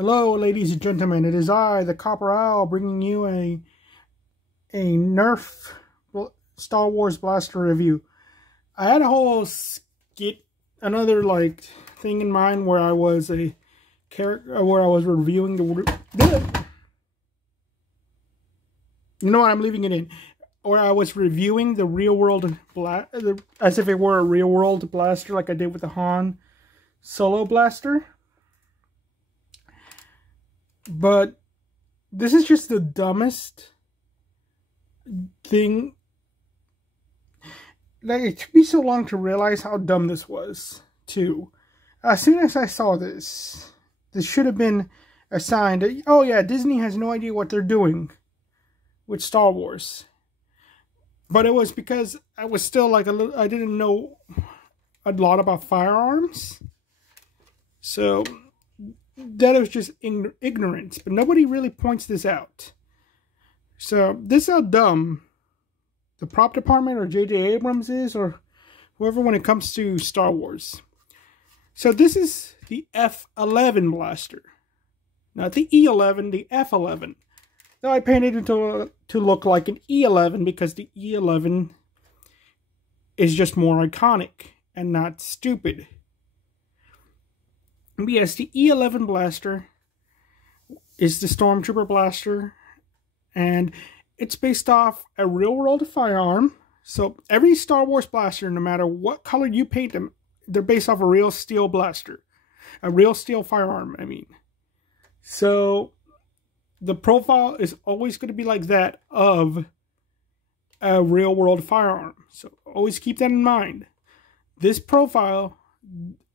Hello, ladies and gentlemen. It is I, the Copper Owl, bringing you a Nerf Star Wars blaster review. I had a whole another thing in mind where I was reviewing you know what? I'm leaving it in. Where I was reviewing the real world as if it were a real world blaster, like I did with the Han Solo blaster. But this is just the dumbest thing. Like, it took me so long to realize how dumb this was, too. As soon as I saw this should have been assigned. Oh yeah, Disney has no idea what they're doing with Star Wars. But it was because I was still I didn't know a lot about firearms. So that was just ignorance, but nobody really points this out. So this is how dumb the prop department or J.J. Abrams is, or whoever, when it comes to Star Wars. So this is the F-11 blaster, not the E-11, the F-11. Now I painted it to look like an E-11 because the E-11 is just more iconic and not stupid. Yes, the E-11 blaster is the Stormtrooper blaster, and it's based off a real-world firearm. So every Star Wars blaster, no matter what color you paint them, they're based off a real steel blaster. A real steel firearm, I mean. So the profile is always going to be like that of a real-world firearm. So always keep that in mind. This profile,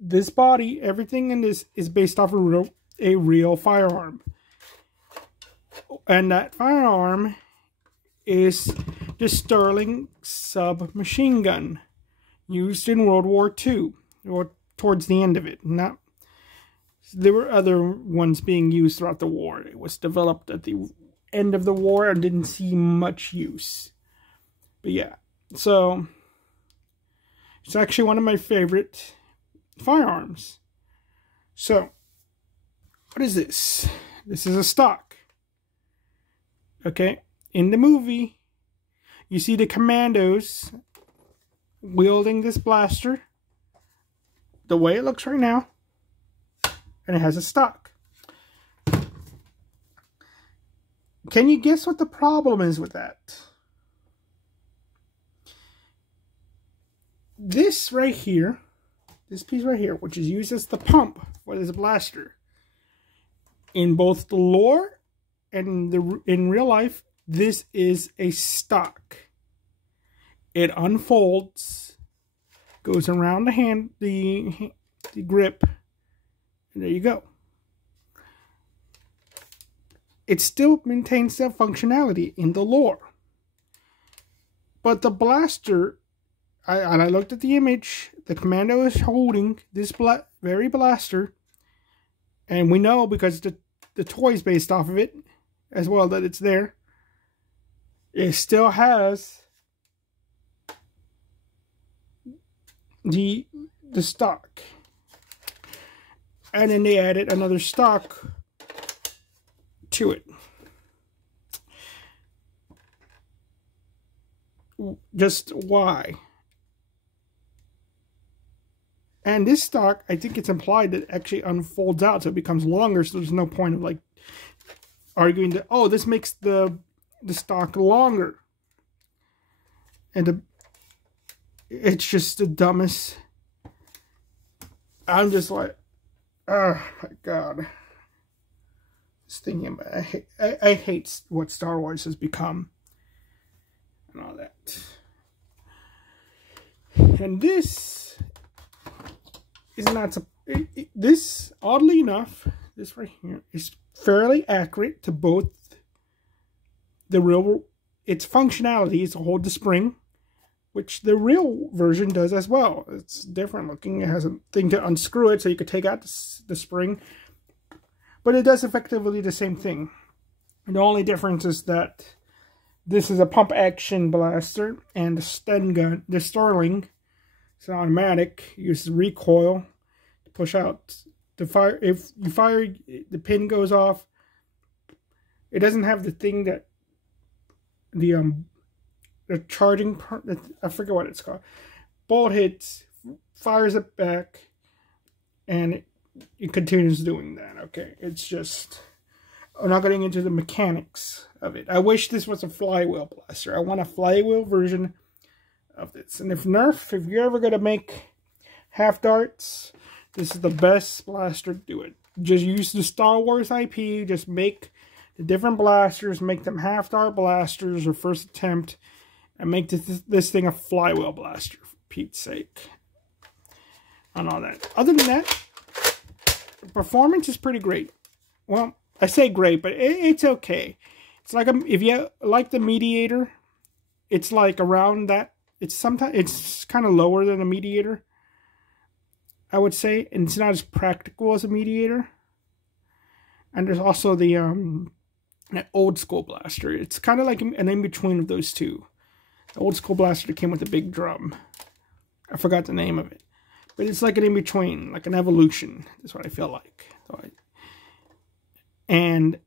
this body, everything in this is based off a real firearm. And that firearm is the Sterling submachine gun used in World War II, or towards the end of it. There were other ones being used throughout the war. It was developed at the end of the war and didn't see much use. But yeah, so it's actually one of my favorite firearms. So, what is this? This is a stock. Okay, in the movie, you see the commandos wielding this blaster the way it looks right now, and it has a stock. Can you guess what the problem is with that? This right here, this piece right here, which is used as the pump for this blaster, in both the lore and in real life, this is a stock. It unfolds, goes around the hand, the grip, and there you go. It still maintains that functionality in the lore. But the blaster, I looked at the image, the commando is holding this very blaster, and we know because the toy is based off of it as well that it's there. It still has the stock, and then they added another stock to it. Just why? And this stock, I think it's implied that it actually unfolds out, so it becomes longer, so there's no point of arguing that, oh, this makes the stock longer. And it's just the dumbest. I'm just like, oh my god. Just thinking about it. I hate what Star Wars has become. And all that. And this is not... This, oddly enough, this right here is fairly accurate to both the real... Its functionality is to hold the spring, which the real version does as well. It's different looking. It has a thing to unscrew it so you could take out the spring. But it does effectively the same thing. And the only difference is that this is a pump action blaster, and the stun gun, the Sterling, it's an automatic, uses recoil to push out the fire, if you fire, the pin goes off. It doesn't have the thing that the charging part. I forget what it's called. Bullet hits, fires it back, and it continues doing that. Okay, it's just, I'm not getting into the mechanics of it. I wish this was a flywheel blaster. I want a flywheel version of this. And if Nerf, if you're ever gonna make half darts, this is the best blaster to do it. Just use the Star Wars IP. Just make the different blasters, make them half dart blasters or first attempt, and make this thing a flywheel blaster, for Pete's sake. And all that. Other than that, the performance is pretty great. Well, I say great, but it's okay. It's like if you like the Mediator, it's like around that. It's kind of lower than a Mediator, I would say, and it's not as practical as a Mediator. And there's also the old school blaster. It's kind of like an in-between of those two. The old school blaster that came with a big drum. I forgot the name of it. But it's like an in-between, like an evolution. That's what I feel like. And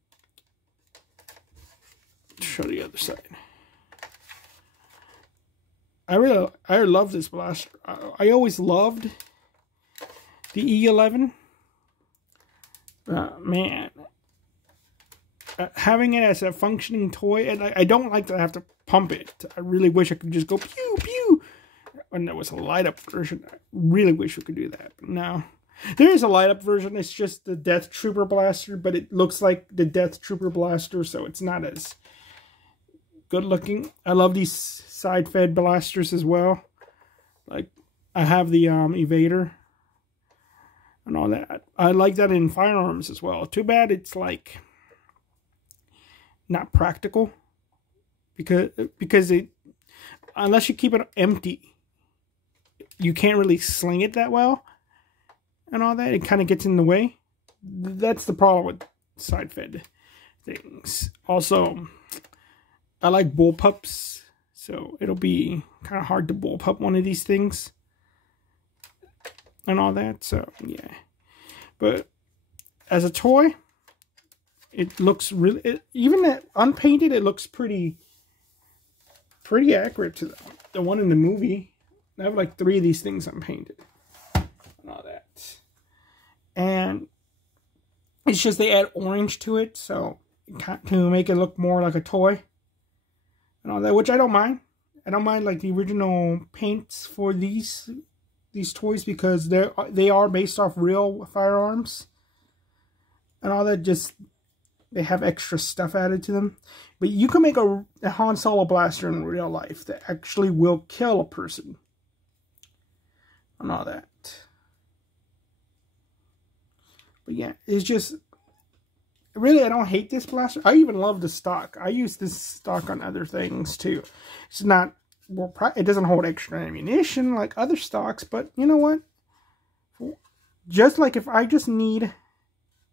show the other side. I love this blaster. I always loved the E-11. Man, having it as a functioning toy, and I don't like to have to pump it. I really wish I could just go pew pew. When there was a light up version, I really wish we could do that. But no, there is a light up version. It's just the Death Trooper blaster, but it looks like the Death Trooper blaster, so it's not as good looking. I love these side fed blasters as well. Like I have the Evader and all that. I like that in firearms as well. Too bad it's like not practical because it, unless you keep it empty, you can't really sling it that well and all that. It kind of gets in the way. That's the problem with side fed things. Also, I like bullpups, so it'll be kind of hard to bullpup one of these things and all that. So yeah, but as a toy, it looks really, even unpainted, it looks pretty accurate to the one in the movie. I have like 3 of these things unpainted and all that. And it's just they add orange to it, so to make it look more like a toy and all that, which I don't mind. I don't mind like the original paints for these toys because they are based off real firearms and all that. Just they have extra stuff added to them. But you can make a Han Solo blaster in real life that actually will kill a person and all that. But yeah, it's just, really, I don't hate this blaster. I even love the stock. I use this stock on other things too. It's not, it doesn't hold extra ammunition like other stocks, but you know what? Just like if I just need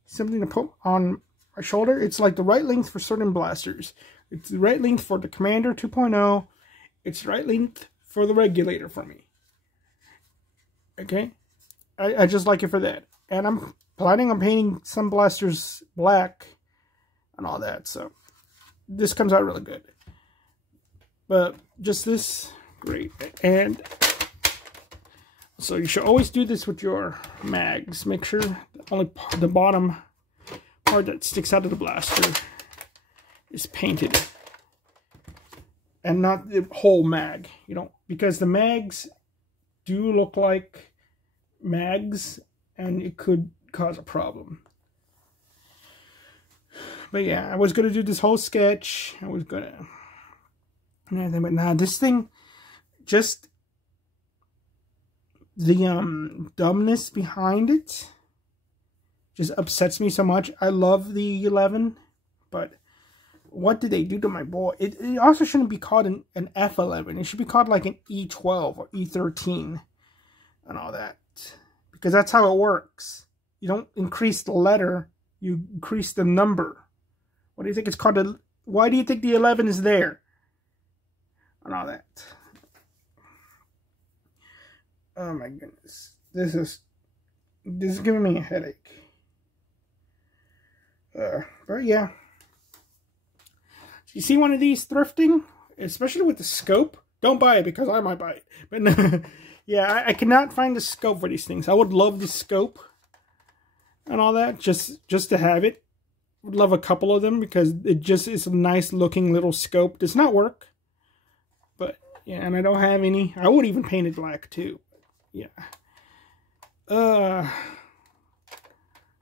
something to put on my shoulder, it's like the right length for certain blasters. It's the right length for the Commander 2.0. It's the right length for the Regulator for me. Okay? I just like it for that. And I'm planning on painting some blasters black and all that. So this comes out really good. But just this, great. And so you should always do this with your mags. Make sure only the bottom part that sticks out of the blaster is painted. And not the whole mag. You don't, because the mags do look like mags and it could cause a problem. But yeah, I was gonna do this whole sketch. I was gonna and everything, but now this thing, just the dumbness behind it just upsets me so much. I love the E-11, but what did they do to my boy? It also shouldn't be called an F-11. It should be called like an E-12 or E-13 and all that, because that's how it works. You don't increase the letter, you increase the number. What do you think it's called? Why do you think the 11 is there? And all that. Oh my goodness. This is This is giving me a headache. But yeah. So you see one of these thrifting, especially with the scope. Don't buy it because I might buy it. But yeah, I cannot find the scope for these things. I would love the scope and all that, just to have it. Would love a couple of them because it just is a nice looking little scope. Does not work, but yeah, and I don't have any. I would even paint it black too. Yeah.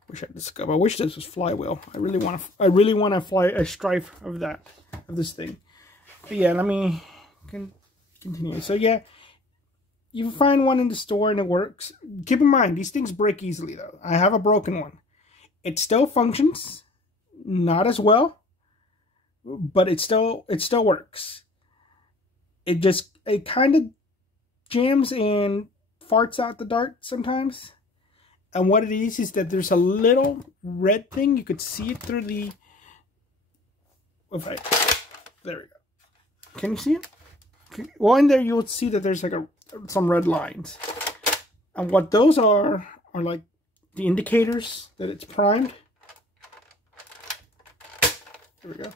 Wish I had the scope. I wish this was flywheel. I really want to fly a stripe of this thing. But yeah, let me continue. So yeah, you find one in the store and it works. Keep in mind, these things break easily though. I have a broken one. It still functions, not as well, but it still works. It kind of jams and farts out the dart sometimes. And what it is that there's a little red thing. You could see it through the... There we go. Can you see it? Well, in there you'll see that there's like some red lines. And what those are like the indicators that it's primed. There we go.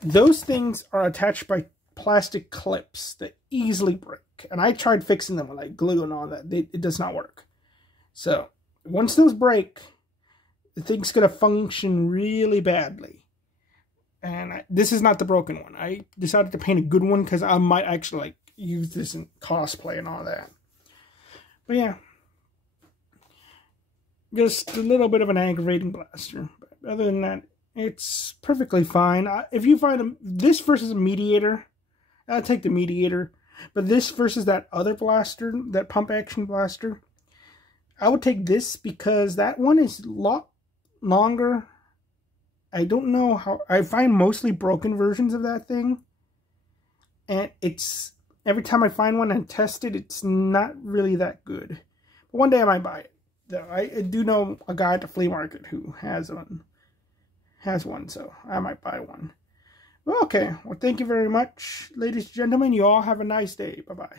Those things are attached by plastic clips that easily break. And I tried fixing them with like glue and all that. It does not work. So, once those break, the thing's going to function really badly. And this is not the broken one. I decided to paint a good one because I might actually like use this in cosplay and all that. But yeah. Just a little bit of an aggravating blaster. But other than that, it's perfectly fine. If you find this versus a mediator, I'll take the mediator. But this versus that other blaster, that pump action blaster, I would take this because that one is a lot longer. I don't know how... I find mostly broken versions of that thing. And it's... Every time I find one and test it, it's not really that good. But one day I might buy it. Though I do know a guy at the flea market who has one, so I might buy one. Well, okay. Well, thank you very much, ladies and gentlemen. You all have a nice day. Bye-bye.